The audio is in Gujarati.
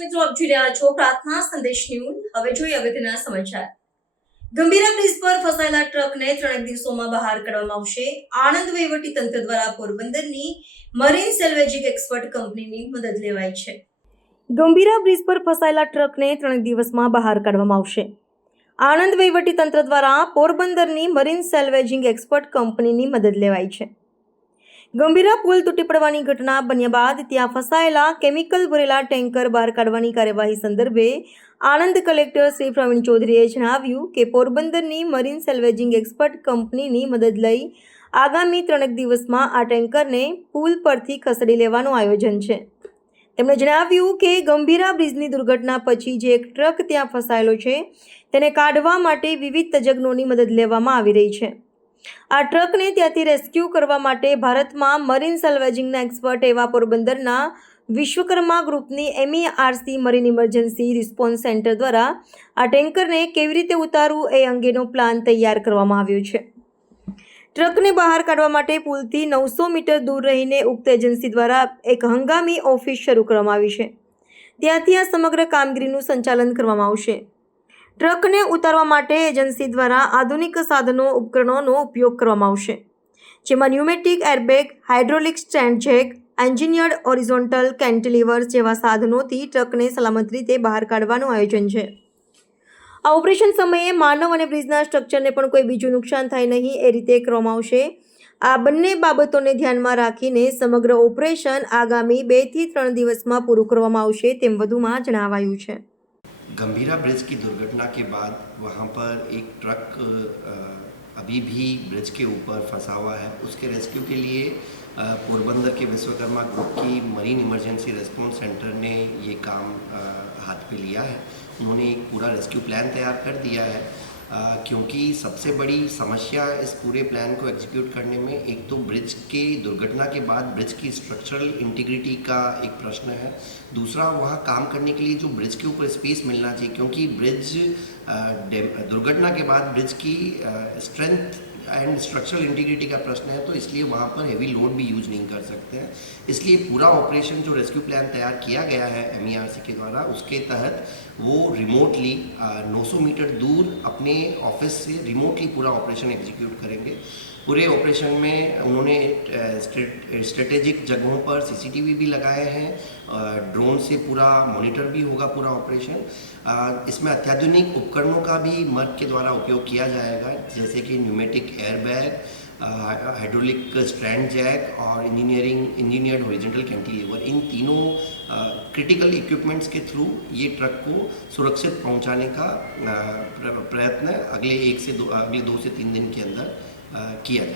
મિત્રો, આપ જોઈ રહ્યા છો પ્રાર્થના સંદેશ ન્યૂઝ. હવે જોઈએ અગત્યના સમાચાર. ગંભીરા બ્રિજ પર ફસાયેલા ટ્રકને ત્રણ દિવસોમાં બહાર કાઢવામાં આવશે. આણંદ વહીવટી તંત્ર દ્વારા પોરબંદરની મરીન સેલ્વેજિક એક્સપર્ટ કંપનીની મદદ લેવાય છે. ગંભીરા બ્રિજ પર ફસાયેલા ટ્રકને ત્રણ દિવસમાં બહાર કાઢવામાં આવશે. આણંદ વહીવટી તંત્ર દ્વારા પોરબંદરની મરીન સેલ્વેજિંગ એક્સપર્ટ કંપનીની મદદ લેવાય છે. ગંભીરા પુલ તૂટી પડવાની ઘટના બન્યા બાદ ત્યાં ફસાયેલા કેમિકલ ભરેલા ટેન્કર બહાર કાઢવાની કાર્યવાહી સંદર્ભે આણંદ કલેક્ટર શ્રી પ્રવીણ ચૌધરીએ જણાવ્યું કે પોરબંદરની મરીન સેલ્વેજિંગ એક્સપર્ટ કંપનીની મદદ લઈ આગામી ત્રણેક દિવસમાં આ ટેન્કરને પુલ પરથી ખસેડી લેવાનું આયોજન છે. તેમણે જણાવ્યું કે ગંભીરા બ્રિજની દુર્ઘટના પછી જે એક ટ્રક ત્યાં ફસાયેલો છે, તેને કાઢવા માટે વિવિધ તજજ્ઞોની મદદ લેવામાં આવી રહી છે. આ ટ્રકને ત્યાંથી રેસ્ક્યુ કરવા માટે ભારતમાં મરીન સલ્વેજિંગના એક્સપર્ટ એવા પોરબંદરના વિશ્વકર્મા ગ્રુપની MERC marine emergency response centre દ્વારા આ ટેન્કરને કેવી રીતે ઉતારવું એ અંગેનો પ્લાન તૈયાર કરવામાં આવ્યો છે. ટ્રકને બહાર કાઢવા માટે પુલથી નવસો મીટર દૂર રહીને ઉક્ત એજન્સી દ્વારા એક હંગામી ઓફિસ શરૂ કરવામાં આવી છે. ત્યાંથી આ સમગ્ર કામગીરીનું સંચાલન કરવામાં આવશે. ટ્રકને ઉતારવા માટે એજન્સી દ્વારા આધુનિક સાધનો ઉપકરણોનો ઉપયોગ કરવામાં આવશે, જેમાં pneumatic airbag, hydraulic stand jack engineered horizontal cantilevers જેવા સાધનોથી ટ્રકને સલામત રીતે બહાર કાઢવાનું આયોજન છે. આ ઓપરેશન સમયે માનવ અને બ્રિજના સ્ટ્રક્ચરને પણ કોઈ બીજું નુકસાન થાય નહીં એ રીતે કરવામાં આવશે. આ બંને બાબતોને ધ્યાનમાં રાખીને સમગ્ર ઓપરેશન આગામી બેથી ત્રણ દિવસમાં પૂરું કરવામાં આવશે તેમ વધુમાં જણાવાયું છે. गंभीरा ब्रिज की दुर्घटना के बाद वहाँ पर एक ट्रक अभी भी ब्रिज के ऊपर फंसा हुआ है। उसके रेस्क्यू के लिए पोरबंदर के विश्वकर्मा ग्रुप की मरीन इमरजेंसी रेस्पॉन्स सेंटर ने ये काम हाथ पे लिया है। उन्होंने एक पूरा रेस्क्यू प्लान तैयार कर दिया है। क्योंकि सबसे बड़ी समस्या इस पूरे प्लान को एग्जीक्यूट करने में, एक तो ब्रिज के दुर्घटना के बाद ब्रिज की स्ट्रक्चरल इंटीग्रिटी का एक प्रश्न है। दूसरा, वहाँ काम करने के लिए जो ब्रिज के ऊपर स्पेस मिलना चाहिए, क्योंकि ब्रिज दुर्घटना के बाद ब्रिज की स्ट्रेंथ एंड स्ट्रक्चरल इंटीग्रिटी का प्रश्न है तो इसलिए वहाँ पर हैवी लोड भी यूज़ नहीं कर सकते हैं। इसलिए पूरा ऑपरेशन जो रेस्क्यू प्लान तैयार किया गया है एम के द्वारा, उसके तहत वो रिमोटली 900 मीटर दूर अपने ऑफ़िस से रिमोटली पूरा ऑपरेशन एग्जीक्यूट करेंगे। पूरे ऑपरेशन में उन्होंने स्ट्रेटेजिक जगहों पर सीसीटीवी भी लगाए हैं ड्रोन से पूरा मॉनिटर भी होगा पूरा ऑपरेशन इसमें अत्याधुनिक उपकरणों का भी मर्ग के द्वारा उपयोग किया जाएगा, जैसे कि pneumatic airbag hydraulic strand jack और इंजीनियरिंग इंजीनियर्ड हॉरिजॉन्टल कैंटिलीवर इन तीनों क्रिटिकल इक्विपमेंट्स के थ्रू ये ट्रक को सुरक्षित पहुँचाने का प्रयत्न अगले एक से दो, अगले दो से तीन दिन के अंदर Uh, kian.